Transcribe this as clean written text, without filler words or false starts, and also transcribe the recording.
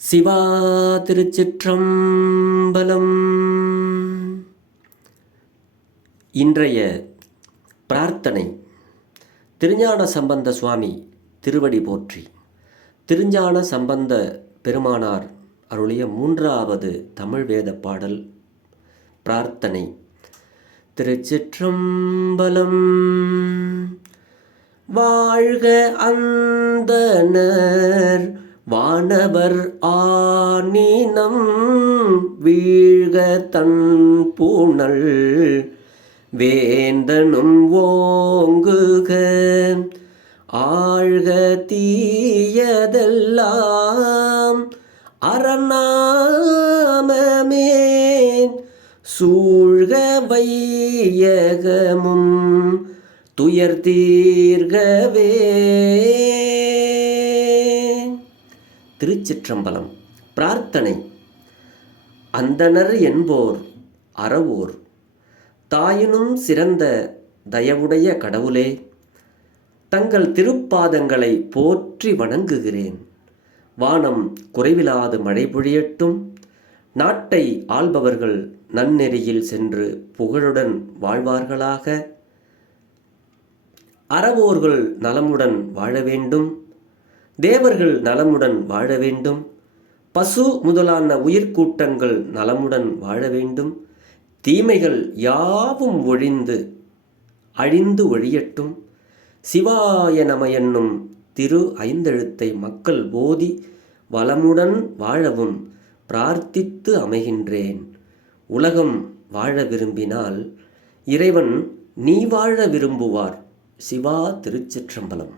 சிவா திருச்சிற்றம்பலம். இன்றைய பிரார்த்தனை. திருஞான சம்பந்த சுவாமி திருவடி போற்றி. திருஞான சம்பந்த பெருமானார் அருளிய 3வது தமிழ் வேத பாடல் பிரார்த்தனை. திருச்சிற்றம்பலம். வாழ்க அந்தணர் வானவர் ஆனினம் வீழ்க தன் பூணல் வேந்தனும் ஓங்குக ஆழ்க தீயதெல்லாம் அரணாமமே சூழ்க வையகமும் துயர் தீர்கவே. திருச்சிற்றம்பலம். பிரார்த்தனை. அந்தணர் என்போர் அறவோர் தாயினும் சிறந்த தயவுடைய கடவுளே, தங்கள் திருப்பாதங்களை போற்றி வணங்குகிறேன். வானம் குறைவிலாது மழை பொழியட்டும். நாட்டை ஆள்பவர்கள் நன்னெறியில் சென்று புகழுடன் வாழ்வார்களாக. அறவோர்கள் நலமுடன் வாழ வேண்டும். தேவர்கள் நலமுடன் வாழ வேண்டும். பசு முதலான உயிர்கூட்டங்கள் நலமுடன் வாழ வேண்டும். தீமைகள் யாவும் அழிந்து ஒழியட்டும். சிவாய நம என்னும் திரு ஐந்தெழுத்தை மக்கள் போதி வளமுடன் வாழவும் பிரார்த்தித்து அமைகின்றேன். உலகம் வாழ விரும்பினால் இறைவன் நீ வாழ விரும்புவார். சிவா திருச்சிற்றம்பலம்.